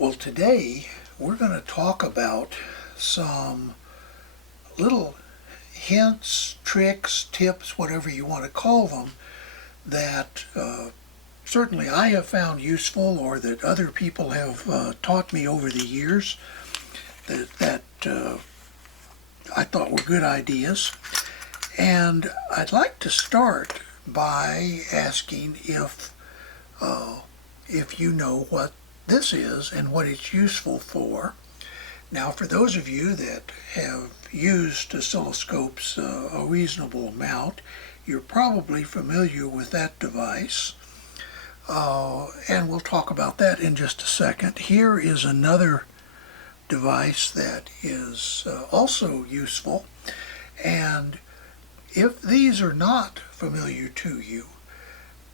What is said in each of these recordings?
Well, today we're going to talk about some little hints, tricks, tips, whatever you want to call them, that certainly I have found useful, or that other people have taught me over the years that I thought were good ideas. And I'd like to start by asking if you know what this is and what it's useful for. Now, for those of you that have used oscilloscopes a reasonable amount, you're probably familiar with that device, and we'll talk about that in just a second. Here is another device that is also useful, and if these are not familiar to you,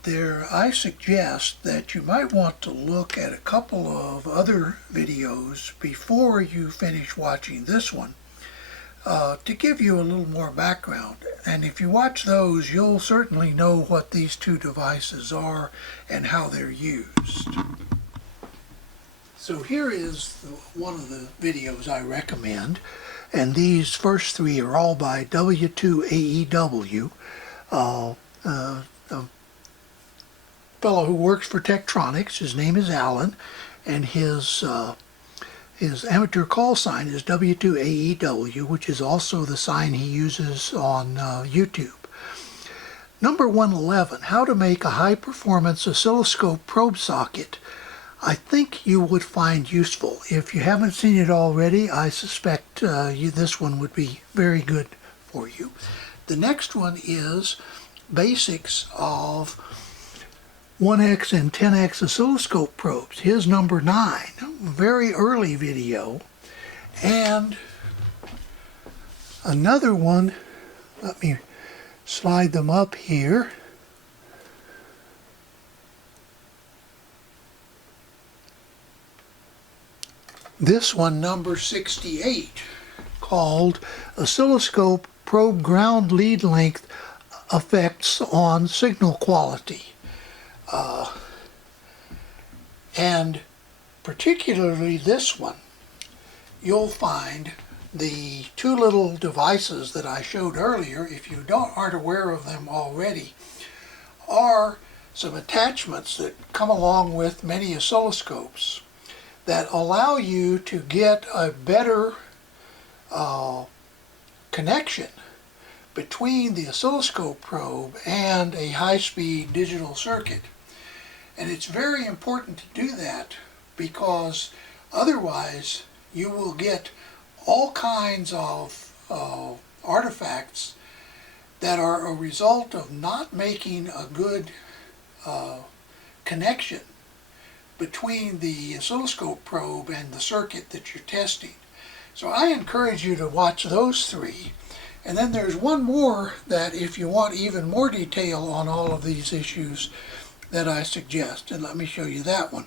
I suggest that you might want to look at a couple of other videos before you finish watching this one to give you a little more background. And if you watch those, you'll certainly know what these two devices are and how they're used. So here is one of the videos I recommend, and these first three are all by W2AEW. Fellow who works for Tektronix. His name is Alan, and his amateur call sign is W2AEW, which is also the sign he uses on YouTube. Number 111, how to make a high-performance oscilloscope probe socket. I think you would find useful. If you haven't seen it already, I suspect this one would be very good for you. The next one is basics of 1x and 10x oscilloscope probes. His number 9, very early video. And another one, let me slide them up here. This one, number 68, called Oscilloscope Probe Ground Lead Length Effects on Signal Quality. And particularly this one, you'll find the two little devices that I showed earlier, if you aren't aware of them already, are some attachments that come along with many oscilloscopes that allow you to get a better connection between the oscilloscope probe and a high-speed digital circuit. And it's very important to do that, because otherwise you will get all kinds of artifacts that are a result of not making a good connection between the oscilloscope probe and the circuit that you're testing. So I encourage you to watch those three. And then there's one more that, if you want even more detail on all of these issues, that I suggest. And let me show you that one.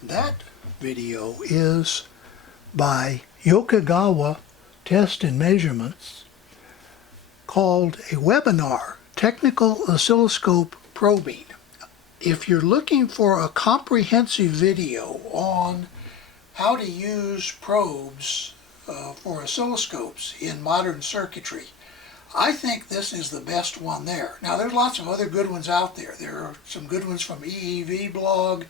That video is by Yokogawa Test and Measurements, called a webinar, Technical Oscilloscope Probing. If you're looking for a comprehensive video on how to use probes for oscilloscopes in modern circuitry, I think this is the best one there. Now, there's lots of other good ones out there. There are some good ones from EEV blog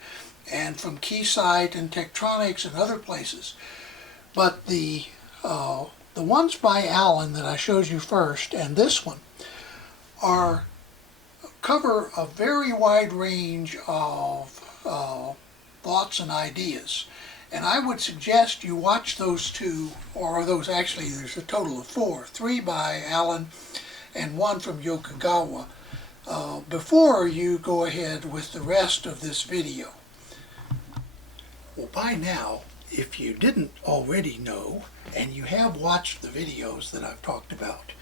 and from Keysight and Tektronix and other places. But the ones by Alan that I showed you first and this one cover a very wide range of thoughts and ideas. And I would suggest you watch those two, or those, actually there's a total of four, 3 by Alan and 1 from Yokogawa, before you go ahead with the rest of this video. Well, by now, if you didn't already know, and you have watched the videos that I've talked about,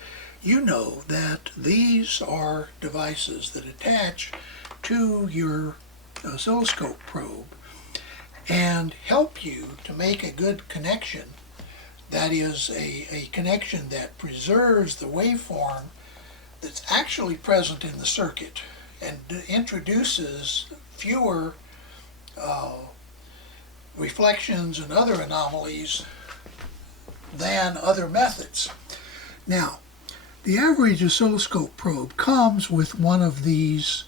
you know that these are devices that attach to your oscilloscope probe and help you to make a good connection. That is a connection that preserves the waveform that's actually present in the circuit and introduces fewer reflections and other anomalies than other methods. Now, the average oscilloscope probe comes with one of these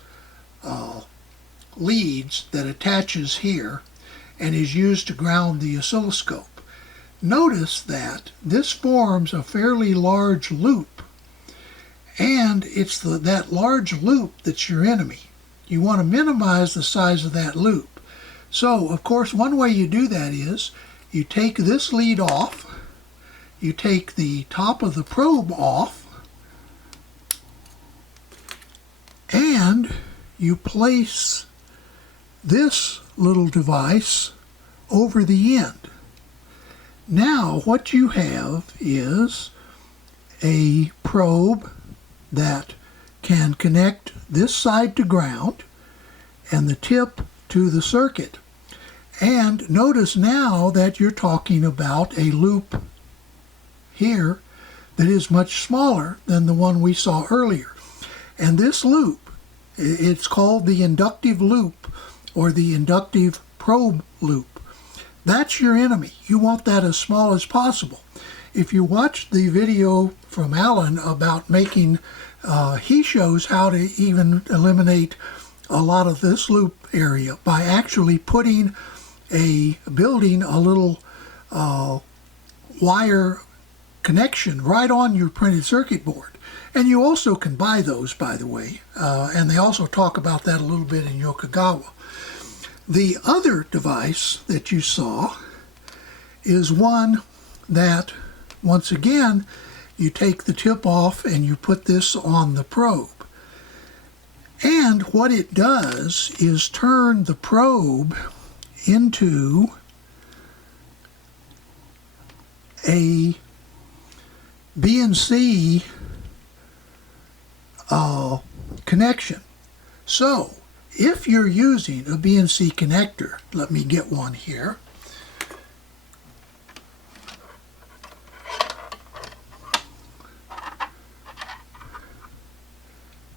leads that attaches here and is used to ground the oscilloscope. Notice that this forms a fairly large loop, and it's that large loop that's your enemy. You want to minimize the size of that loop. So, of course, one way you do that is you take this lead off, you take the top of the probe off, and you place this little device over the end. Now what you have is a probe that can connect this side to ground and the tip to the circuit. And notice now that you're talking about a loop here that is much smaller than the one we saw earlier. And this loop, it's called the inductive loop or the inductive probe loop. That's your enemy. You want that as small as possible. If you watch the video from Alan about making, he shows how to even eliminate a lot of this loop area by actually building a little wire connection right on your printed circuit board. And you also can buy those, by the way, and they also talk about that a little bit in Yokogawa. The other device that you saw is one that, once again, you take the tip off and you put this on the probe. And what it does is turn the probe into a BNC connection. So if you're using a BNC connector, let me get one here.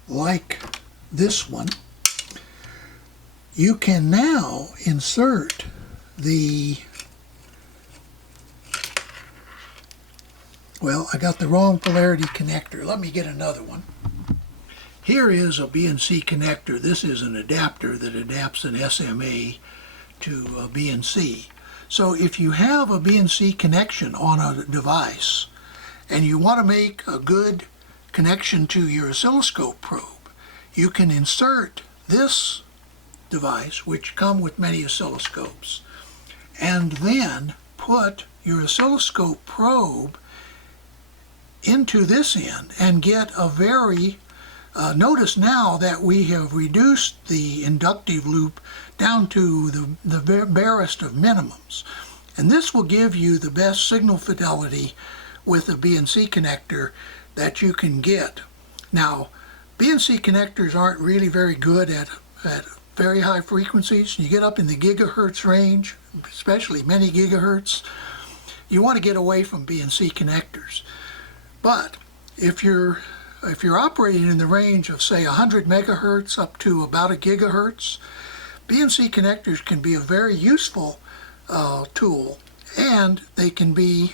Like this one, you can now insert the, well, I got the wrong polarity connector. Let me get another one. Here is a BNC connector. This is an adapter that adapts an SMA to a BNC. So if you have a BNC connection on a device and you want to make a good connection to your oscilloscope probe, you can insert this device, which come with many oscilloscopes, and then put your oscilloscope probe into this end and get a very notice now that we have reduced the inductive loop down to the barest of minimums. And this will give you the best signal fidelity with a BNC connector that you can get. Now, BNC connectors aren't really very good at very high frequencies. You get up in the gigahertz range, especially many gigahertz, you want to get away from BNC connectors. But if you're operating in the range of, say, 100 megahertz up to about a gigahertz, BNC connectors can be a very useful tool, and they can be,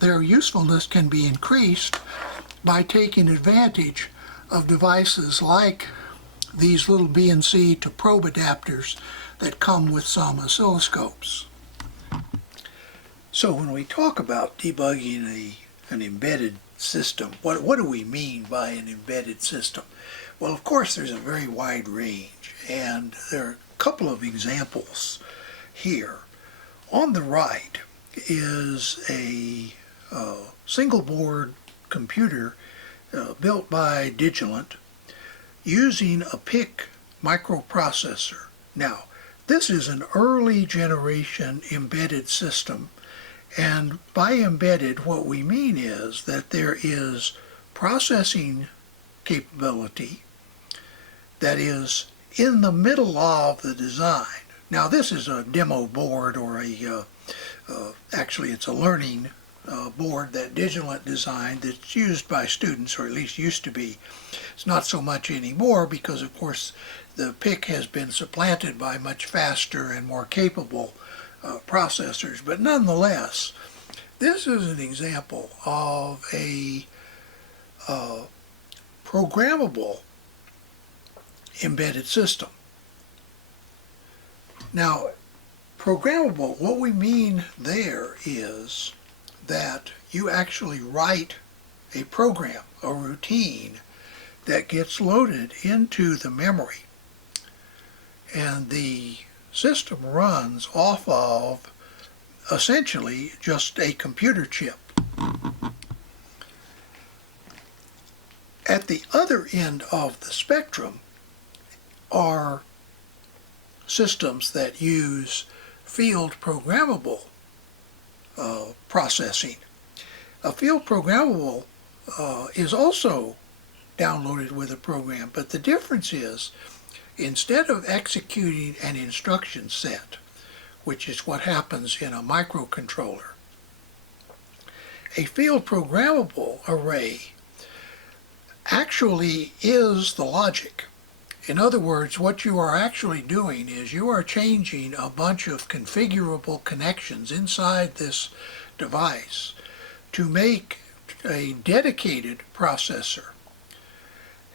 their usefulness can be increased by taking advantage of devices like these little BNC to probe adapters that come with some oscilloscopes. So when we talk about debugging an embedded system, what do we mean by an embedded system? Well, of course, there's a very wide range, and there are a couple of examples here. On the right is a single board computer built by Vigilant using a PIC microprocessor. Now, this is an early generation embedded system, and by embedded what we mean is that there is processing capability that is in the middle of the design. Now, this is a demo board, or actually it's a learning board that Vigilant designed that's used by students, or at least used to be. It's not so much anymore because, of course, the PIC has been supplanted by much faster and more capable processors. But nonetheless, this is an example of a programmable embedded system. Now, programmable, what we mean there is that you actually write a program, a routine, that gets loaded into the memory. And the system runs off of essentially just a computer chip. At the other end of the spectrum are systems that use field programmable processing. A field programmable is also downloaded with a program, but the difference is, instead of executing an instruction set, which is what happens in a microcontroller, a field programmable array actually is the logic. In other words, what you are actually doing is you are changing a bunch of configurable connections inside this device to make a dedicated processor.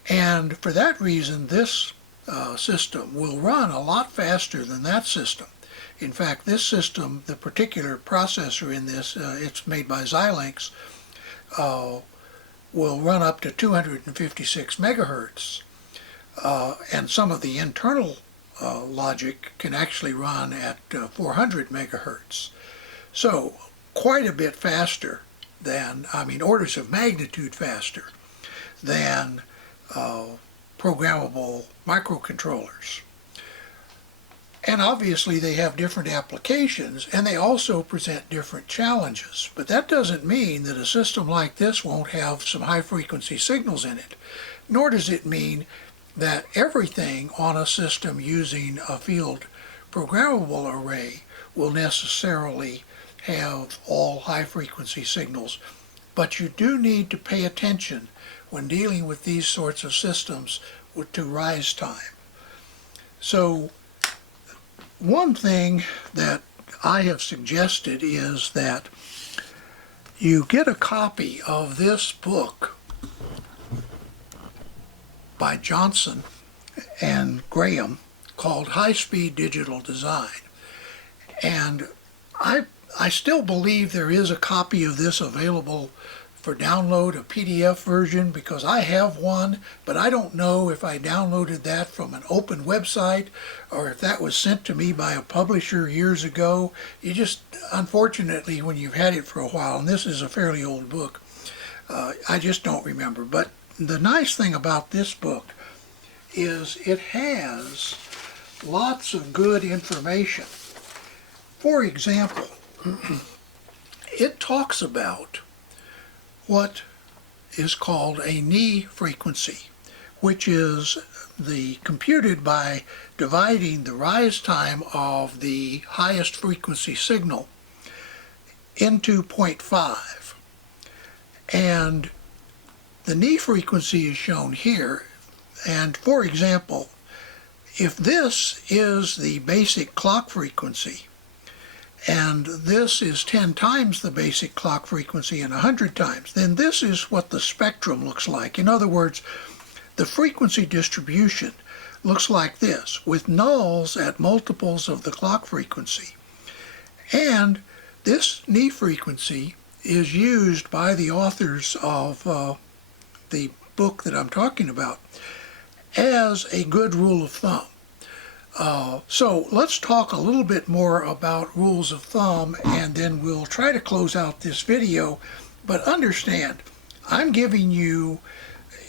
And for that reason, this system will run a lot faster than that system. In fact, this system, the particular processor in this, it's made by Xilinx, will run up to 256 megahertz. And some of the internal logic can actually run at 400 megahertz. So quite a bit faster than, orders of magnitude faster than programmable microcontrollers. And obviously they have different applications, and they also present different challenges. But that doesn't mean that a system like this won't have some high-frequency signals in it, nor does it mean that everything on a system using a field programmable array will necessarily have all high-frequency signals. But you do need to pay attention when dealing with these sorts of systems to rise time. So one thing that I have suggested is that you get a copy of this book by Johnson and Graham called HighSpeed Digital Design. And I still believe there is a copy of this available for download, a PDF version, because I have one, but I don't know if I downloaded that from an open website or if that was sent to me by a publisher years ago. You just, unfortunately, when you've had it for a while, and this is a fairly old book, I just don't remember. But the nice thing about this book is it has lots of good information. For example, it talks about what is called a knee frequency, which is computed by dividing the rise time of the highest frequency signal into 0.5. And the knee frequency is shown here. And for example, if this is the basic clock frequency, and this is 10 times the basic clock frequency and 100 times, then this is what the spectrum looks like. In other words, the frequency distribution looks like this, with nulls at multiples of the clock frequency. And this knee frequency is used by the authors of the book that I'm talking about as a good rule of thumb. So let's talk a little bit more about rules of thumb, and then we'll try to close out this video. But understand, I'm giving you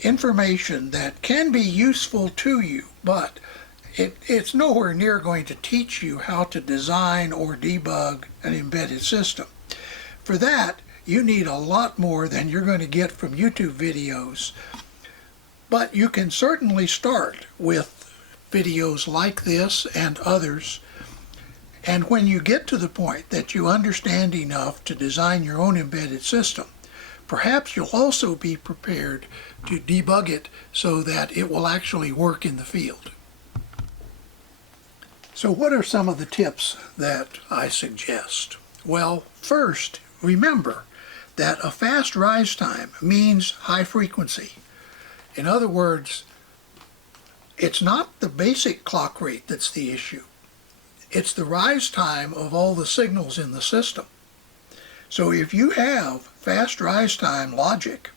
information that can be useful to you, but it's nowhere near going to teach you how to design or debug an embedded system. For that, you need a lot more than you're going to get from YouTube videos. But you can certainly start with videos like this and others, and when you get to the point that you understand enough to design your own embedded system, perhaps you'll also be prepared to debug it so that it will actually work in the field. So what are some of the tips that I suggest? Well, first, remember that a fast rise time means high frequency. In other words, it's not the basic clock rate that's the issue. It's the rise time of all the signals in the system. So if you have fast rise time logic,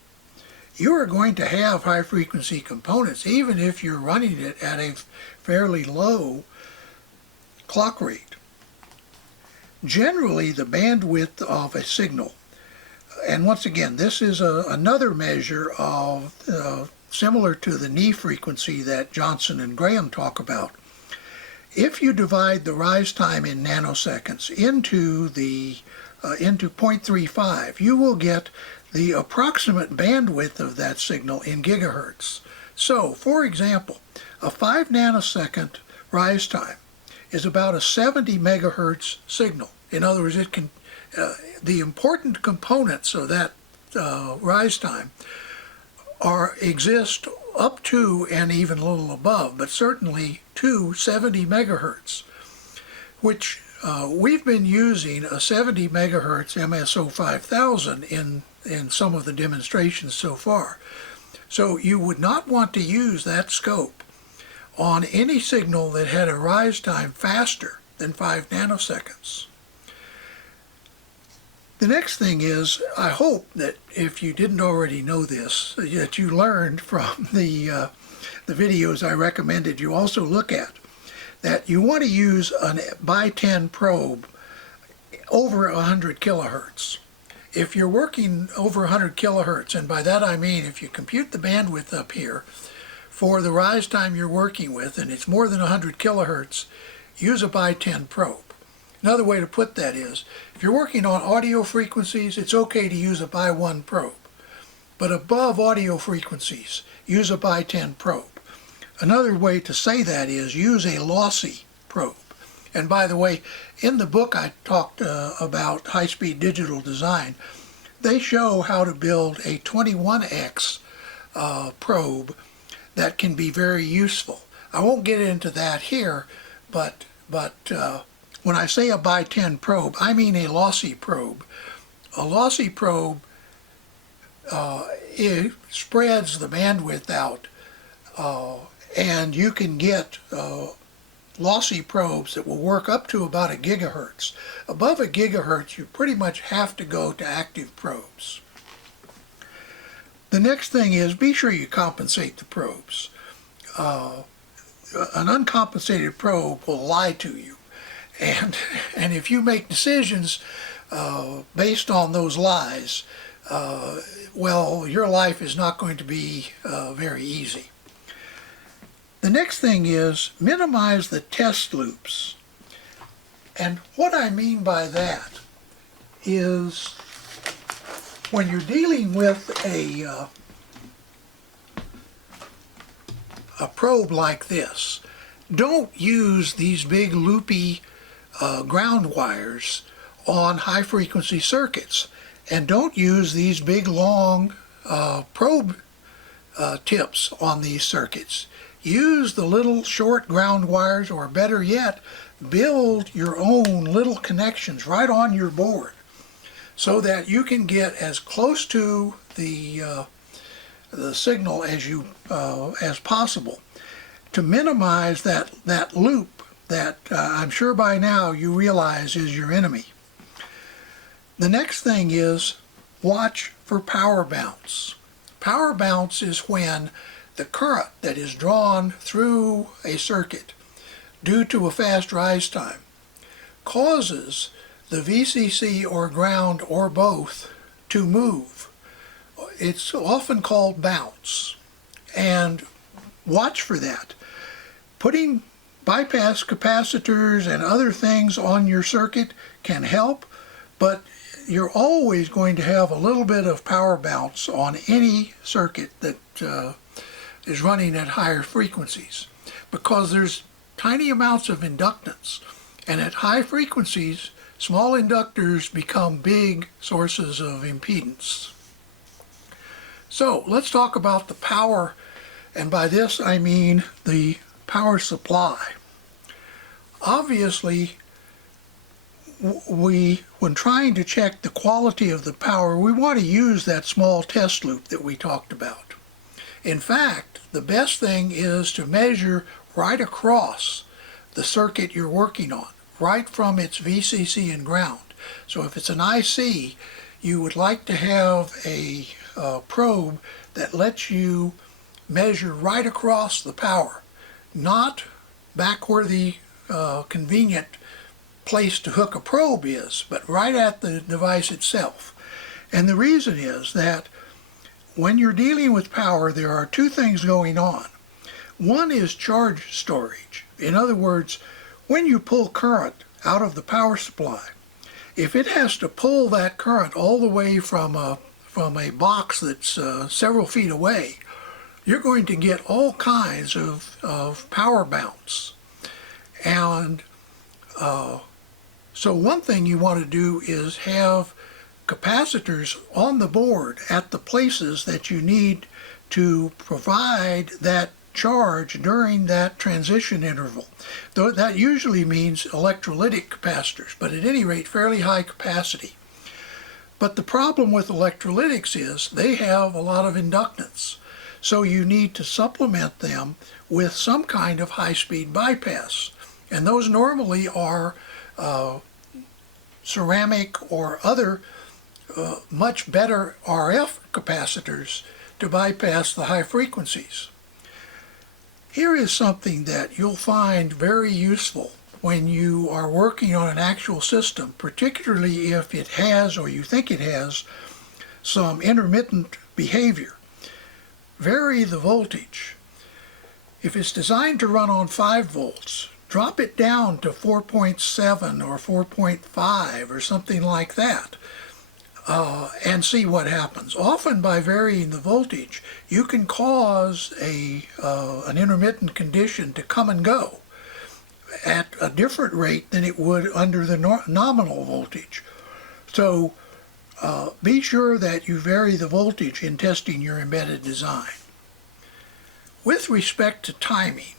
you are going to have high frequency components even if you're running it at a fairly low clock rate. Generally, the bandwidth of a signal, and once again, this is another measure of similar to the knee frequency that Johnson and Graham talk about. If you divide the rise time in nanoseconds into 0.35, you will get the approximate bandwidth of that signal in gigahertz. So, for example, a 5 nanosecond rise time is about a 70 megahertz signal. In other words, it can the important components of that rise time exist up to and even a little above, but certainly to 70 megahertz, which we've been using a 70 megahertz MSO5000 in some of the demonstrations so far. So you would not want to use that scope on any signal that had a rise time faster than 5 nanoseconds. The next thing is, I hope that if you didn't already know this, that you learned from the videos I recommended you also look at, that you want to use an by-10 probe over 100 kilohertz. If you're working over 100 kilohertz, and by that I mean if you compute the bandwidth up here for the rise time you're working with, and it's more than 100 kilohertz, use a by-10 probe. Another way to put that is, if you're working on audio frequencies, it's okay to use a by-1 probe. But above audio frequencies, use a by-10 probe. Another way to say that is use a lossy probe. And by the way, in the book I talked about high-speed digital design, they show how to build a 21x probe that can be very useful. I won't get into that here, but when I say a by-10 probe, I mean a lossy probe. A lossy probe it spreads the bandwidth out, and you can get lossy probes that will work up to about a gigahertz. Above a gigahertz, you pretty much have to go to active probes. The next thing is, be sure you compensate the probes. An uncompensated probe will lie to you. And if you make decisions based on those lies, well, your life is not going to be very easy. The next thing is minimize the test loops. And what I mean by that is when you're dealing with a probe like this, don't use these big loopy ground wires on high frequency circuits, and don't use these big long probe tips on these circuits. Use the little short ground wires, or better yet, build your own little connections right on your board so that you can get as close to the signal as possible to minimize that loop that I'm sure by now you realize is your enemy. The next thing is watch for power bounce. Power bounce is when the current that is drawn through a circuit due to a fast rise time causes the VCC or ground or both to move. It's often called bounce, and watch for that. Putting bypass capacitors and other things on your circuit can help, but you're always going to have a little bit of power bounce on any circuit that is running at higher frequencies, because there's tiny amounts of inductance, and at high frequencies small inductors become big sources of impedance. So let's talk about the power, and by this I mean the power supply. Obviously, when trying to check the quality of the power, we want to use that small test loop that we talked about. In fact, the best thing is to measure right across the circuit you're working on, right from its VCC and ground. So if it's an IC, you would like to have a probe that lets you measure right across the power, not back where the convenient place to hook a probe is, but right at the device itself. And the reason is that when you're dealing with power, there are two things going on. One is charge storage. In other words, when you pull current out of the power supply, if it has to pull that current all the way from a box that's several feet away, you're going to get all kinds of power bounce. And so one thing you want to do is have capacitors on the board at the places that you need to provide that charge during that transition interval. Though that usually means electrolytic capacitors, but at any rate fairly high capacity. But the problem with electrolytics is they have a lot of inductance. So you need to supplement them with some kind of high-speed bypass. And those normally are ceramic or other much better RF capacitors to bypass the high frequencies. Here is something that you'll find very useful when you are working on an actual system, particularly if it has, or you think it has, some intermittent behavior. Vary the voltage. If it's designed to run on 5 volts, drop it down to 4.7 or 4.5 or something like that, and see what happens. Often by varying the voltage, you can cause an intermittent condition to come and go at a different rate than it would under the nominal voltage. So be sure that you vary the voltage in testing your embedded design. With respect to timing,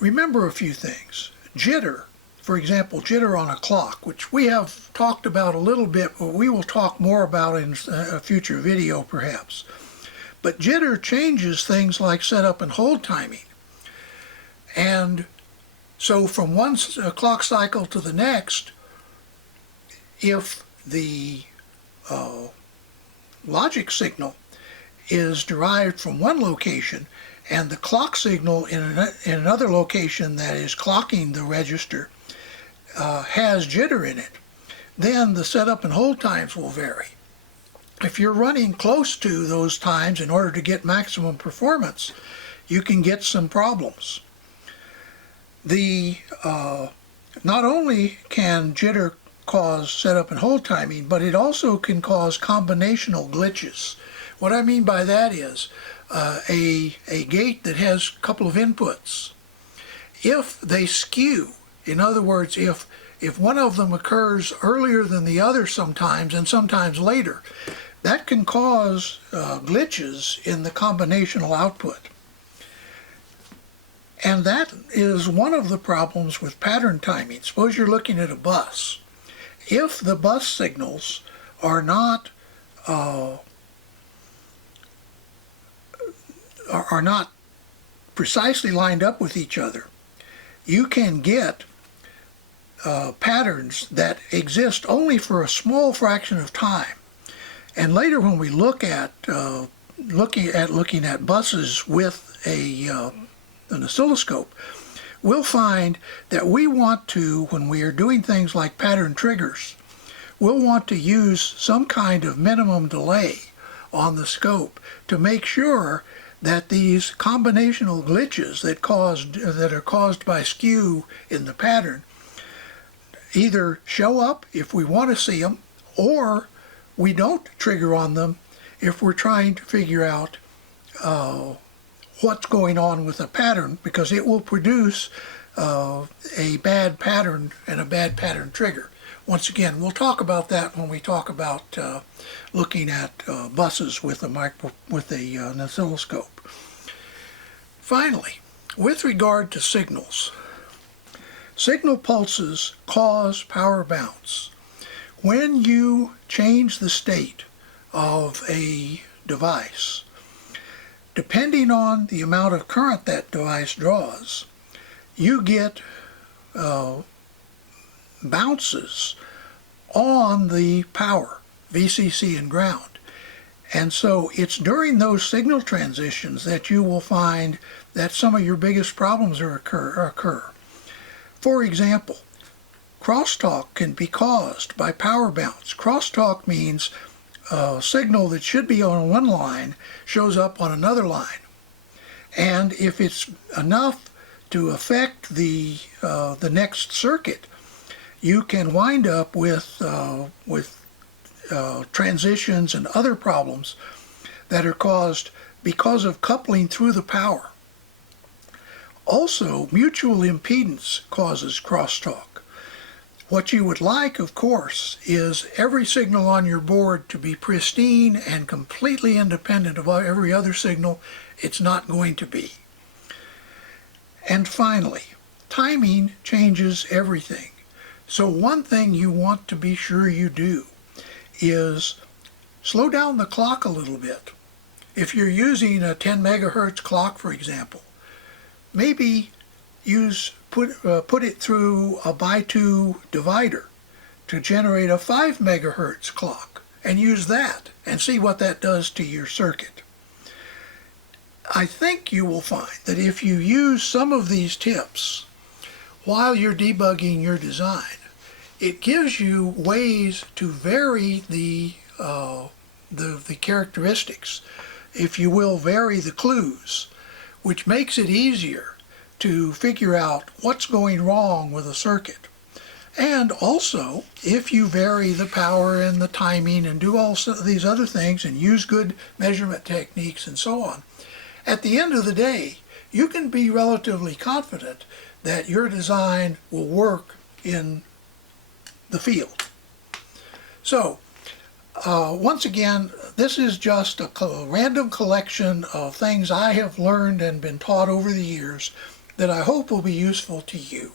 remember a few things. Jitter, for example, jitter on a clock, which we have talked about a little bit, but we will talk more about in a future video perhaps. But jitter changes things like setup and hold timing. And so from one clock cycle to the next, if the logic signal is derived from one location and the clock signal in another location that is clocking the register has jitter in it, then the setup and hold times will vary. If you're running close to those times in order to get maximum performance, you can get some problems. Not only can jitter cause setup and hold timing, but it also can cause combinational glitches. What I mean by that is a gate that has a couple of inputs. If they skew, in other words, if one of them occurs earlier than the other sometimes and sometimes later, that can cause glitches in the combinational output. And that is one of the problems with pattern timing. Suppose you're looking at a bus. If the bus signals are not precisely lined up with each other, you can get patterns that exist only for a small fraction of time. And later, when we look at looking at buses with an oscilloscope, we'll find that we want to, when we are doing things like pattern triggers, we'll want to use some kind of minimum delay on the scope to make sure that these combinational glitches that are caused by skew in the pattern either show up if we want to see them, or we don't trigger on them if we're trying to figure out what's going on with a pattern, because it will produce a bad pattern and a bad pattern trigger. Once again, we'll talk about that when we talk about looking at buses with an oscilloscope. Finally, with regard to signals, Signal pulses cause power bounce. When you change the state of a device, depending on the amount of current that device draws, you get bounces on the power, VCC and ground. And so it's during those signal transitions that you will find that some of your biggest problems occur. For example, crosstalk can be caused by power bounce. Crosstalk means a signal that should be on one line shows up on another line. And if it's enough to affect the next circuit, you can wind up with transitions and other problems that are caused because of coupling through the power. Also, mutual impedance causes crosstalk. What you would like, of course, is every signal on your board to be pristine and completely independent of every other signal. It's not going to be. And finally, timing changes everything. So one thing you want to be sure you do is slow down the clock a little bit. If you're using a 10 megahertz clock, for example, maybe put it through a by-2 divider to generate a 5 megahertz clock and use that and see what that does to your circuit. I think you will find that if you use some of these tips while you're debugging your design, it gives you ways to vary the characteristics, if you will, vary the clues, which makes it easier to figure out what's going wrong with a circuit. And also, if you vary the power and the timing and do all these other things and use good measurement techniques and so on, at the end of the day, you can be relatively confident that your design will work in the field. So, once again, this is just a random collection of things I have learned and been taught over the years that I hope will be useful to you.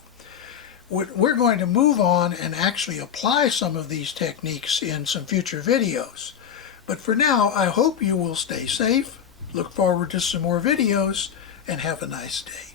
We're going to move on and actually apply some of these techniques in some future videos. But for now, I hope you will stay safe, look forward to some more videos, and have a nice day.